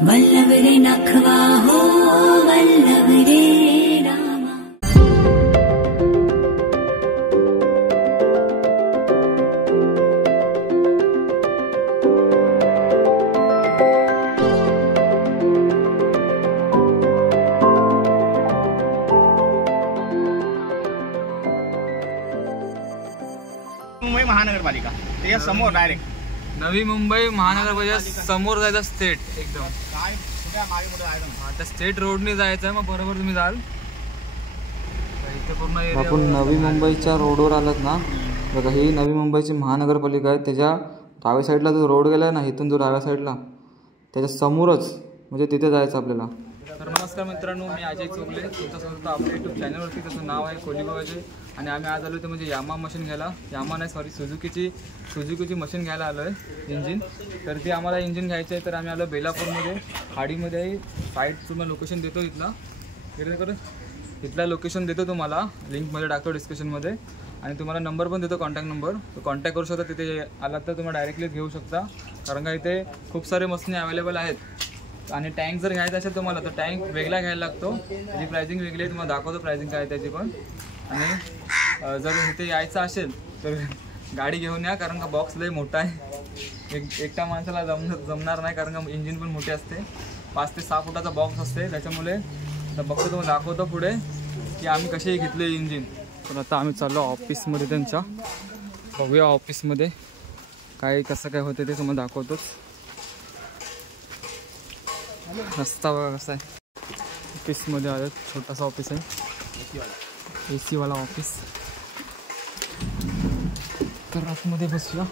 वल्लभ रे नखवा हो वल्लभ रे रामा। मुंबई महानगरपालिका त्याच्या समोर डायरेक्ट नवी मुंबई महानगरपालिका समोर जायचं स्टेट एकदम काय कुठे मागे पुढे आहे ना त्या स्टेट रोडने जायचं मग बरोबर तुम्ही जाल इथे पूर्ण आपण नवी मुंबईच्या रोडवर आलात ना बघा, ही नवी मुंबईची महानगरपालिका आहे. त्याच्या डाव्या साईडला जो रोड गेला ना, इथून जो डाव्या साईडला त्याच्या समोरच म्हणजे तिथे जायचं आपल्याला. तर नमस्कार मित्रांनो, मी अजय चोगले, तुमच्यासोबत आपल्या यूट्यूब चॅनलवरती. त्याचं नाव आहे कोलीबाबाचे आणि आम्ही आज आलो होतो म्हणजे यामा मशीन घ्यायला. यामा नाही सॉरी सुझुकीची मशीन घ्यायला आलो आहे, इंजिन. तर ती आम्हाला इंजिन घ्यायचं आहे. तर आम्ही आलो बेलापूरमध्ये, खाडीमध्ये. साईट तुम्हाला लोकेशन देतो इथला लोकेशन देतो तुम्हाला, लिंकमध्ये टाकतो डिस्क्रिप्शनमध्ये. आणि तुम्हाला नंबर पण देतो, कॉन्टॅक्ट नंबर. तो कॉन्टॅक्ट करू शकता. तिथे आलात तर तुम्हाला डायरेक्टली घेऊ शकता, कारण का इथे खूप सारे मशीनी अवेलेबल आहेत. आणि टँक जर घ्यायचा असेल तुम्हाला तर टँक वेगळा घ्यायला लागतो, त्याची प्राइसिंग वेगळी आहे. तुम्हाला दाखवतो प्राइसिंग काय आहे त्याची पण. आणि जर इथे यायचं असेल तर गाडी घेऊन या, कारण का बॉक्स लय मोठा आहे. एकटा माणसाला जमणार नाही, कारण का इंजिन पण मोठे असते. 5 ते 6 फुटाचा बॉक्स असते. त्याच्यामुळे तर बघतो तुम्हाला दाखवतो पुढे की आम्ही कसे घेतले इंजिन. पण आता आम्ही चाललो ऑफिसमध्ये त्यांच्या. बघूया ऑफिसमध्ये काय कसं काय होतं ते तुम्हाला दाखवतोच. रस्ता बघा कसा आहे. ऑफिसमध्ये आलं, छोटासा ऑफिस आहे, AC वाला ऑफिस. तर आतमध्ये बसूया.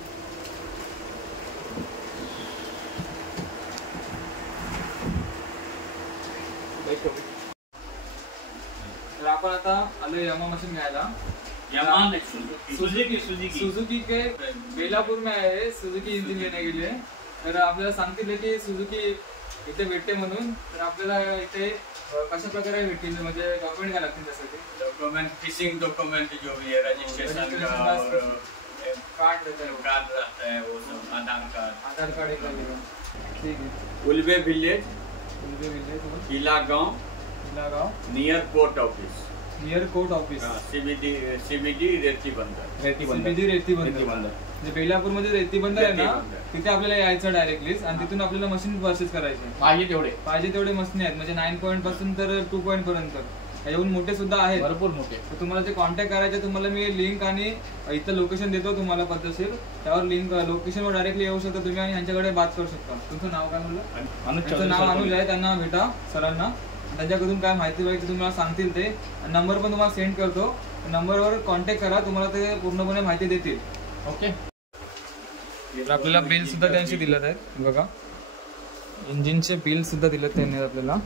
तर आपण आता आलो यामा मशीन घ्यायला. सुजुकी के बेलापूर में आहे, सुजुकी इंजिन लेने के लिए. तर आपल्याला सांगतील की सुजुकी इथे भेटते म्हणून. तर आपल्याला इथे कशा प्रकारे भेटतील, म्हणजे डॉक्युमेंट काय लागतील त्यासाठी? डॉक्यूमेंट, फिशिंग डॉक्यूमेंट जो भी है, रजिस्ट्रेशन का और कार्ड रहता है, कार्ड रहता है, वो सब आधार कार्ड एक लगेगा. ठीक है. उल्बे विलेज, किला गांव near court office, near court office, CBD रेती बंदर. बेलापूर मध्ये रेती बंदर आहे ना, तिथे आपल्याला यायचं डायरेक्टलीच. आणि तिथून आपल्याला मशीन परचेस करायचे. पाहिजे तेवढे मशीन आहेत, म्हणजे 9 पॉईंट पासून तर 2 पॉईंट पर्यंत. याच्याहून मोठे सुद्धा आहेत, भरपूर मोठे. तर तुम्हाला जे कॉन्टॅक्ट करायचे, तुम्हाला मी लिंक आणि इथं लोकेशन देतो तुम्हाला पद्धतशीर. त्यावर लिंक लोकेशनवर डायरेक्टली येऊ शकता तुम्ही आणि ह्यांच्याकडे बात करू शकता. तुमचं नाव काय म्हणलं? त्यांचं नाव अनुज आहे. त्यांना भेटा सरांना, त्यांच्याकडून काय माहिती पाहिजे तुम्हाला सांगतील ते. नंबर पण तुम्हाला सेंड करतो, नंबरवर कॉन्टॅक्ट करा, तुम्हाला ते पूर्णपणे माहिती देतील. ओके. तर आपल्याला बिल सुद्धा त्यांची दिलं आहेत बघा, इंजिनचे बिल सुद्धा दिलं त्यांनी आपल्याला.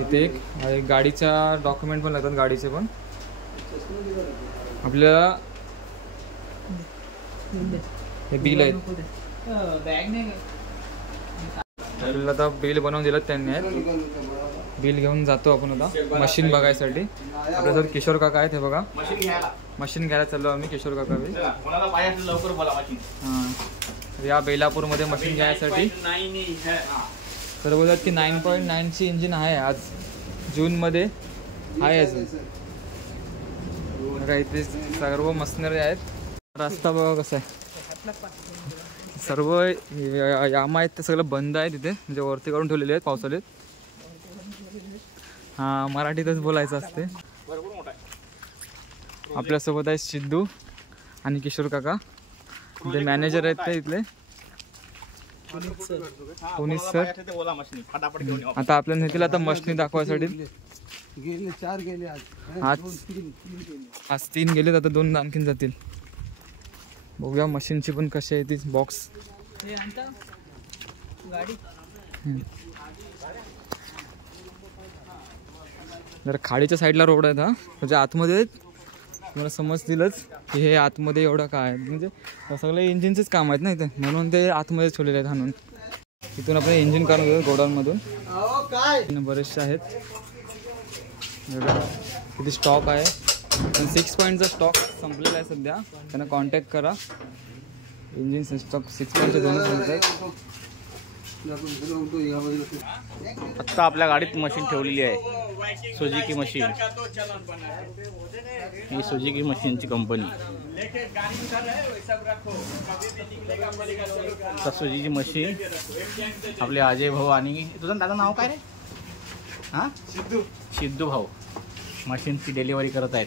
इथे एक गाडीच्या डॉक्युमेंट पण लागतात, गाडीचे पण आपल्याला हे बिल आहेत. आपल्याला आता बिल बनवून दिलं त्यांनी आहेत. बिल घेऊन जातो आपण आता मशीन बघायसाठी. आपल्यासोबत किशोर काका आहेत, हे बघा मशीन घ्यायला चाललो आम्ही. किशोर काका बी लवकर बोला मशीन. हां, या बेलापूरमध्ये मशीन घ्यायसाठी. तर बोलतात की 9.9ची इंजिन आहे आज जूनमध्ये आहे अजून. बघा इथे सर्व मशिनरी आहेत. रस्ता बघा कसा आहे. सर्व यामा आहेत ते सगळं बंद आहे तिथे, म्हणजे वरती काढून ठेवलेले आहेत पावसाळ्यात. हां, मराठीतच बोलायचं असते. आपल्यासोबत आहे सिद्धू आणि किशोर काका, जे मॅनेजर आहेत ते इथले. पुनीत सर. आता आपल्याला नेतील आता मशीन दाखवायसाठी. आज 3 गेलेत, आता 2 आणखीन जातील. बघूया मशीनची पण कशी आहे ती बॉक्स. जर खाडीच्या साईडला रोड आहेत, हा म्हणजे आतमध्ये तुम्हाला समज दिलंच की हे आतमध्ये एवढं काय आहे, म्हणजे सगळे इंजिनचेच काम आहेत ना इथे, म्हणून ते आतमध्येच ठेवलेले आहेत आणून. इथून आपण इंजिन काढून घेतो गोडाऊनमधून. बरेचसे आहेत किती स्टॉक आहे. पण 6 पॉईंटचा स्टॉक संपलेला आहे सध्या. त्यांना कॉन्टॅक्ट करा. इंजिन स्टॉक 6 पॉईंटचे 2 आहेत. आत्ता आपल्या गाडीत मशीन ठेवलेली आहे, सुझुकी मशीन. ही सुझुकी मशीनची कंपनी. सुझुकी मशीन आपले अजय भाऊ आणि तुझं दादा नाव काय रे? हां, सिद्धू भाऊ मशीनची डिलिव्हरी करत आहेत.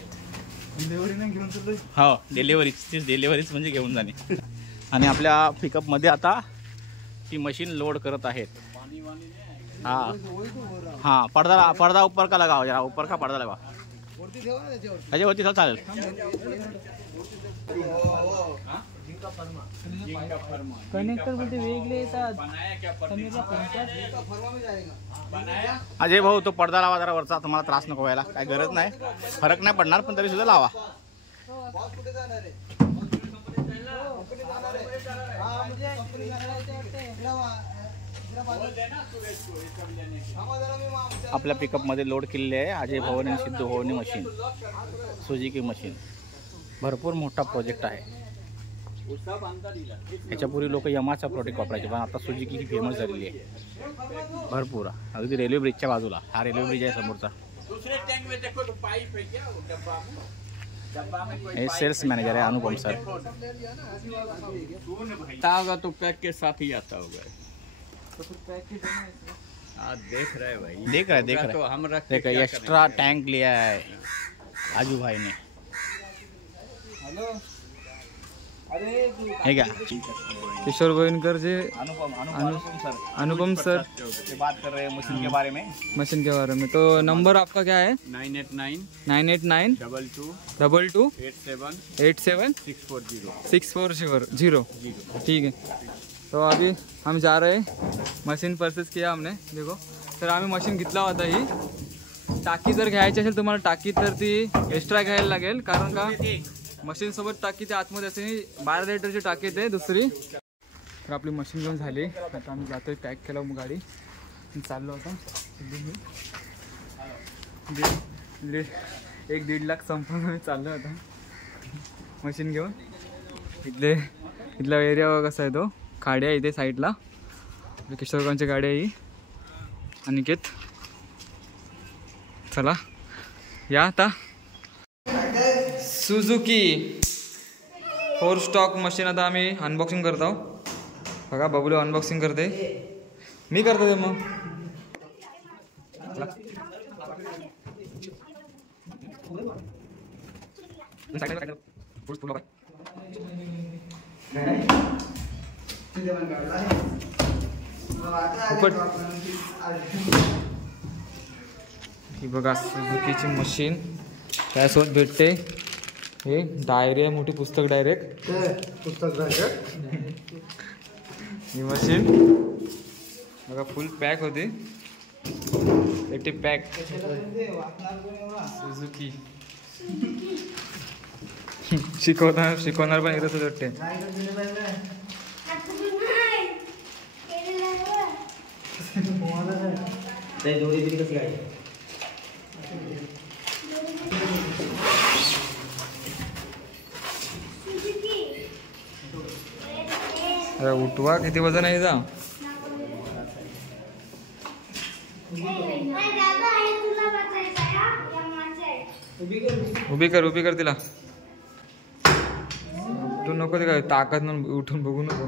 डिलिव्हरी नाही घेऊन चाललो. हो, डिलिव्हरीच म्हणजे घेऊन जाणे. आणि आपल्या पिकअपमध्ये आता ती मशीन लोड करत आहेत. हाँ, पर्दा ऊपर का लगाओ जरा, ऊपर का पर्दा लगाओ. अजय वरती चालेल. कनेक्टर बोलते वेगळे येतात. अजय भाऊ तो पडदा लावा जरा वरचा, तुम्हाला त्रास नको व्हायला. काय गरज नाही, फरक नाही पडणार, पण तरी सुद्धा लावा. आपल्या पिकअपमध्ये लोड केलेली आहे अजय भाऊ आणि सिद्धू भाऊनी मशीन, सुझुकी मशीन. भरपूर मोठा प्रोजेक्ट आहे. याच्यापूर्वी लोक यमाचा प्रोडक्ट वापरायचे, पण आता सुझुकी ही फेमस झालेली आहे भरपूर. अगदी रेल्वे ब्रिजच्या बाजूला, हा रेल्वे ब्रिज आहे समोरचा. हे सेल्स मॅनेजर आहे अनुपम सर. होगा तो पैक के साथ ही आता होगा. देख रहे भाई, देख रहे तो हम देख एक्स्ट्रा टैंक लिया है आजू भाई ने. है क्या? किशोर गोविंदकर जी, अनुपम सर से बात कर रहे हैं मशीन के बारे में. मशीन के बारे में. तो नंबर आपका क्या है? 989 22 87 640. ठीक है. तो अभी हम जा रहे हैं. मशीन परचेस किया हमने. देखो तर आम्ही मशीन घेतला होता. ही टाकी जर घ्यायची असेल तुम्हाला टाकी तर ती एक्स्ट्रा घ्यायला लागेल, कारण का मशीन सोबत टाकीच्या आतमध्ये असे 12 लिटरची टाकी येते दुसरी. तर आपली मशीन घेऊन झाली. आता आम्ही जातोय, पॅक केलं मग गाडी चाललो होता. 1-1.5 लाख संपून आम्ही चाललो होता मशीन घेऊन. इथला एरिया कसा आहे तो खाडी आहे इथे साईडला. किशोरगावची गाडी आहे ही. अनिकेत चला या आता. सुझुकी 4 स्टॉक मशीन आता आम्ही अनबॉक्सिंग करतो. बघा बबलू अनबॉक्सिंग करते, मी करतो ते मग. ही बघा सुझुकीची मशीन त्यासोबत भेटते. हे डायरी आहे, मोठी पुस्तक डायरेक्ट. ही मशीन बघा फुल पॅक होती. 80 पॅक सुझुकी. शिकवणार पण इथंच वाटते. अरे उठवा, किती वजन आहे जा. उभी कर तिला. उठून नको ते काय ताकद म्हणून उठून बघू नको.